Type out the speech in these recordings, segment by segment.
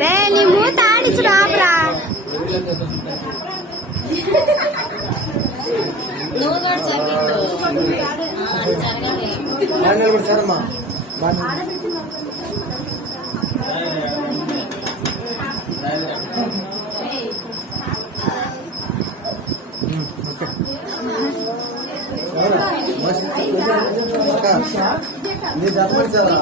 రే నీ మూత ఆడించు రాపురా. సరమ్మా మీరు చెప్పండి సార్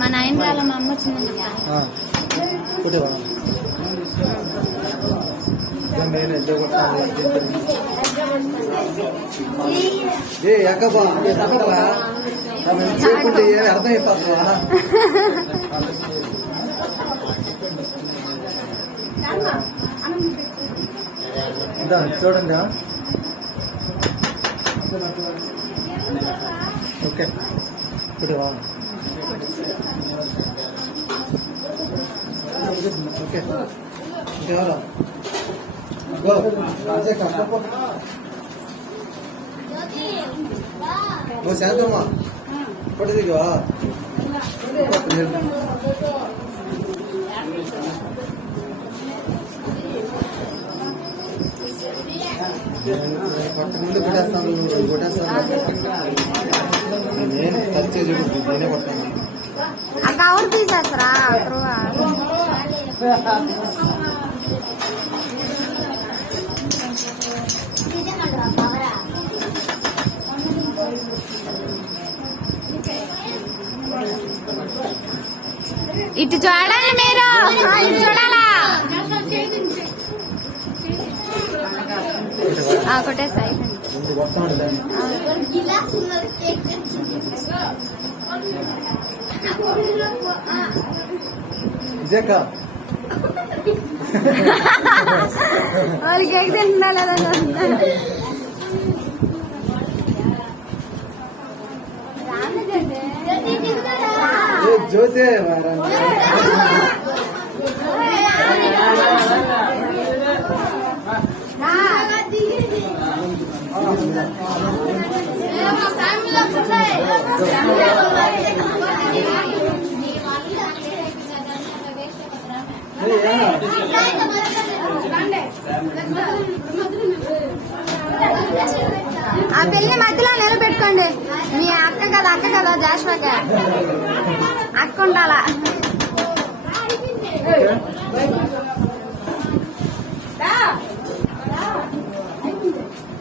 మా నాయన వాళ్ళ మా అమ్మ వచ్చిందండి. అర్థమైపోతుందా చూడండి. ఓకే ఇప్పుడు ఓకే ఓ శాంతమ్మా పట్టు దిగవా పట్టు ముందు కొట్టేస్తాను నేను టచ్ చేసి నేనే కొట్టాను. ఆ కవర్ తీసేస్తారా? ఇటు చూడండి మీరు, ఇటు చూడాలా? కొట్టేస్తాయి వాళ్ళు కేక్ తింటున్నా లేదా? జ్యోతి ఆ పెళ్లి మధ్యలో నిలబెట్టుకోండి. మీ అక్క కదా జాష్వాక అక్క ఉండాలా?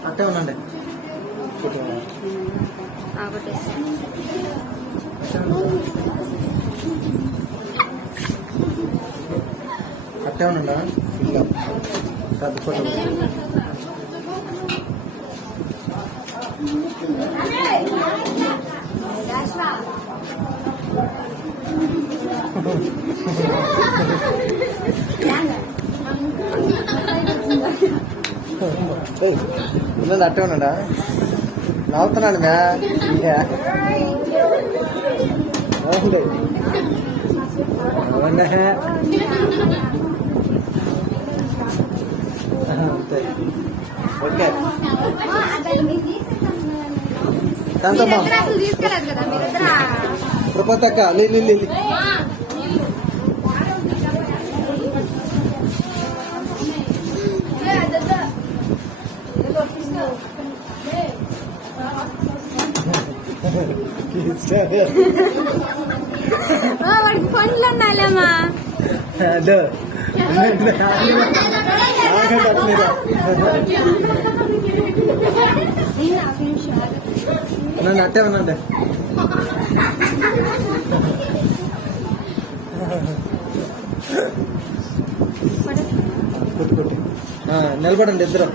అట్టే ఉండండి. అట్టే ఉండండి. పెద్ద ఫోటో ఉన్నది అట్టే ఉన్నాడా? నవ్వుతున్నాడు మ్యా ఓకే ప్రపంచక్క లిల్లీ వాడికి పండ్లు ఉండాలమ్మా. నన్ను అట్టే ఉన్నా నిలబడండి ఇద్దరు.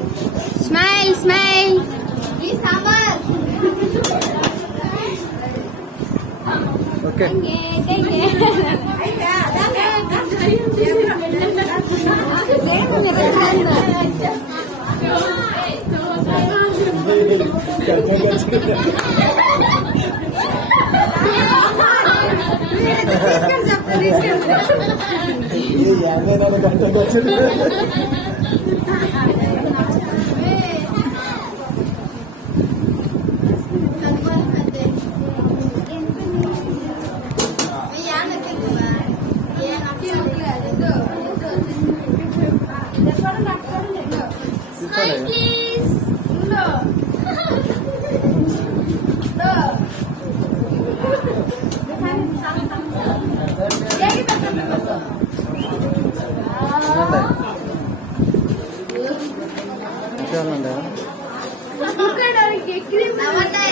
Smile smile. Okay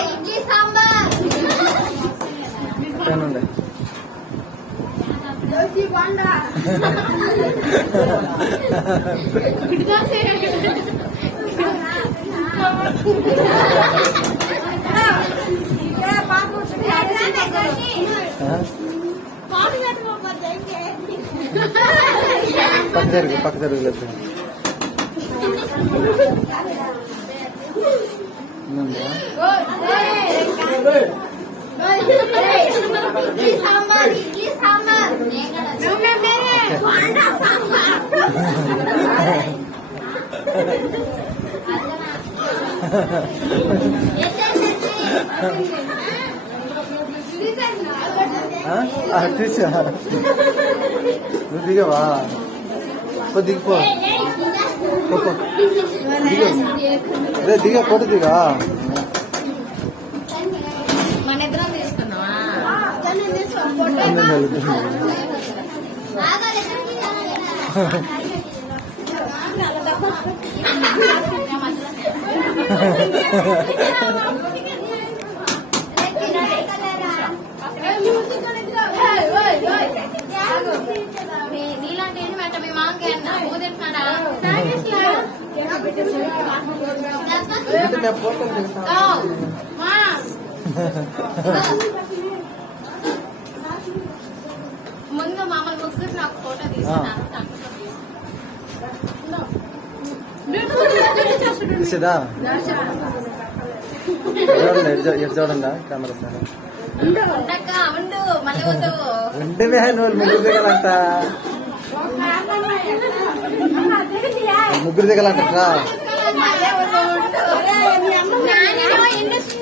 idli sambar dosa bonda పక్క జరుగు ఇడ్లీ సాంబార్ ఇడ్లీ సాంబార్ బాండా సాంబార్ తీసా నువ్వు దిగవా దిగిపో దిగ ఫోటో దిగా మన ఇద్దరం తీస్తున్నావా నీలాంటి ఏంటి మాట మీ మామకి అన్న ఊదింటున్నాడా ముందు మామూలు ముగ్గురు నాకు ఫోటో తీసుకున్నాను తీసేదా చూడండి ఎటు చూడండి కెమెరా సార్ ఉండక్క ఉండు మళ్ళీ వద్దు ఉంటే ముగ్గురు దిగాలంట ముగ్గురు దిగాలంట ఇంట్రెస్ట్